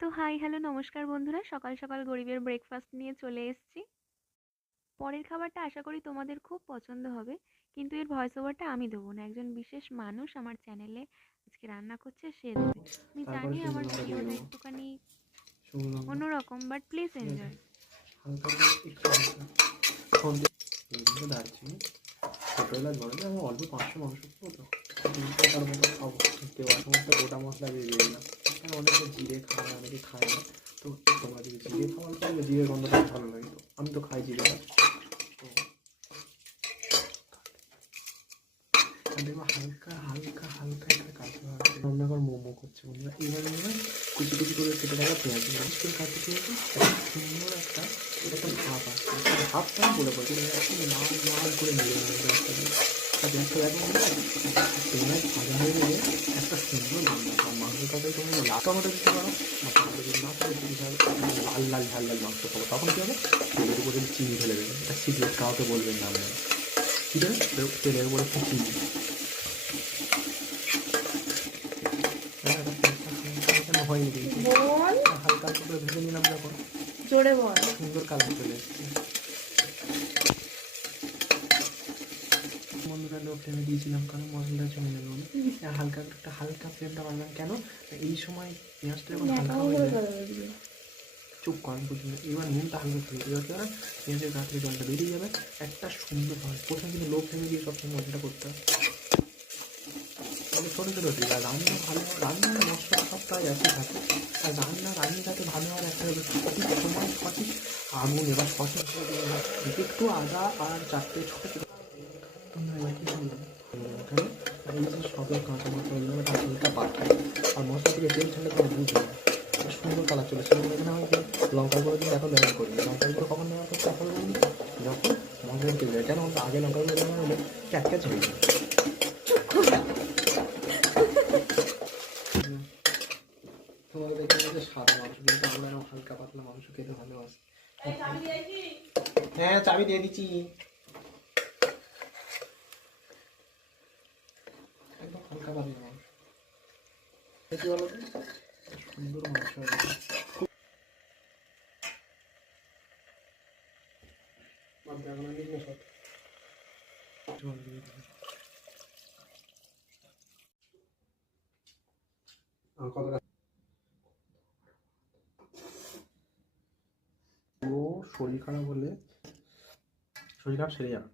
তো hi hello নমস্কার বন্ধুরা, সকাল সকাল গরিবের ব্রেকফাস্ট নিয়ে চলে এসেছি। পরের খাবারটা আশা করি তোমাদের খুব পছন্দ হবে, কিন্তু এর ভয়েস ওভারটা আমি দেবো না, একজন বিশেষ মানুষ আমার চ্যানেলে আজকে রান্না করছে, সে দেবে। আমি তারপরে জানি শুকনো আমার লঙ্কা দিয়ে ভিডিওটা দেবো। একটুখানি শুকনো লঙ্কা অন্যরকম, বাট প্লিজ ঠিক আছে, এনজয়। হালকা করে একটু হালকা ফোন দিয়ে এইগুলো দারচিনি, ছোটো এলাচ বড় এলাচ। আমি অল্প 500 মাংস খাবো তো, 300 মতো খাবো। দেওয়ার সমস্ত গোটা মশলা দিয়ে দিয়ে দিলাম। আর অনেকে জিরে খায়, অনেকে খায় না। তো তোমরা যদি জিরে খাওয়ার করলে জিরের গন্ধটা ভালো লাগে, তো আমি তো খাই জিরেটা। তো আর দেখো হালকা হালকা হালকা একটা কাঁচা রান্না করে মোমো করছে বন্ধুরা। এবার আমরা কুচি কুচি করে কেটে রাখা পেঁয়াজ মিক্স করে কাটতে কিন্তু সুন্দর একটা একটা ভাব আসছে। ভাবটা আমি বলে বলছি একটু লাল লাল করে নিয়ে নেবো একটা দিয়ে। আর দেখো এখন পেঁয়াজ ভাজা হয়ে গেলে একটা সুন্দর গন্ধ। আর মাংসটাতে তুমি লাল টমেটো দিতে পারো, বা টমেটো যদি না থাকে তুমি লাল লাল ঝাল লাল মাংস খাবো, তখন কী হবে, তেলের উপরে চিনি ফেলে দেবে। এটা সিক্রেট, কাউকে বলবেন না আপনারা। কী দেবে, তেলের উপরে একটু চিনি। হয়নি কিন্তু বল, হালকা হালকা করে ভেজে নিলাম, যখন জোরে বল। সুন্দর কালার চলে এসছে। বন্ধুরা লো ফ্লেমে দিয়েছিলাম কারণ মশলাটা জমে যাবে বলে। হালকা একটা হালকা ফ্লেমটা বাড়লাম কেন, এই সময় পেঁয়াজটা যখন হালকা হয়ে যায়, চুপ করেন বুঝুন। এবার নুনটা হালকা ফেলে এবার কি হয়, পেঁয়াজের গা থেকে জলটা বেরিয়ে যাবে। একটা সুন্দর হয়, প্রথমে কিন্তু লো ফ্লেমে দিয়ে সবসময় মশলাটা করতে হয়। তবে ছোটো ছোটো দিই। আর রান্না ভালো, রান্নার মশলা সব প্রায় একই থাকে। আর রান্না যাতে ভালো হয় একটা হবে সঠিক সময় সঠিক আগুন, এবার সঠিক একটু আদা আর 4টে ছোটো ছোটো তোমরা এবার কী করলাম এখানে, আর এই যে সবের কাঁচা মশলা এগুলো একটা হালকা পাঠায়। আর মশলা থেকে তেল ছাড়লে তোমার বুঝবে সুন্দর কালার চলে এসেছে। এখানে আমি লঙ্কার গুঁড়ো কিন্তু এখন ব্যবহার করি। লঙ্কার গুঁড়ো কখন ব্যবহার করতে এখন যখন মশলা তেল যায়, কেন আগে লঙ্কার গুঁড়ো ব্যবহার হলে ক্যাচ হয়ে যায়। তোমাদের দেখতে পাচ্ছি সাদা মাংস, কিন্তু আমরা এরকম হালকা পাতলা মাংস খেতে ভালোবাসি। হ্যাঁ চাবি দিয়ে দিচ্ছি। একদম হালকা পাতলা মাংস কি বলো তো, সুন্দর মাংস হবে। ও শরীর খারাপ হলে, শরীর খারাপ সেরে যাবে।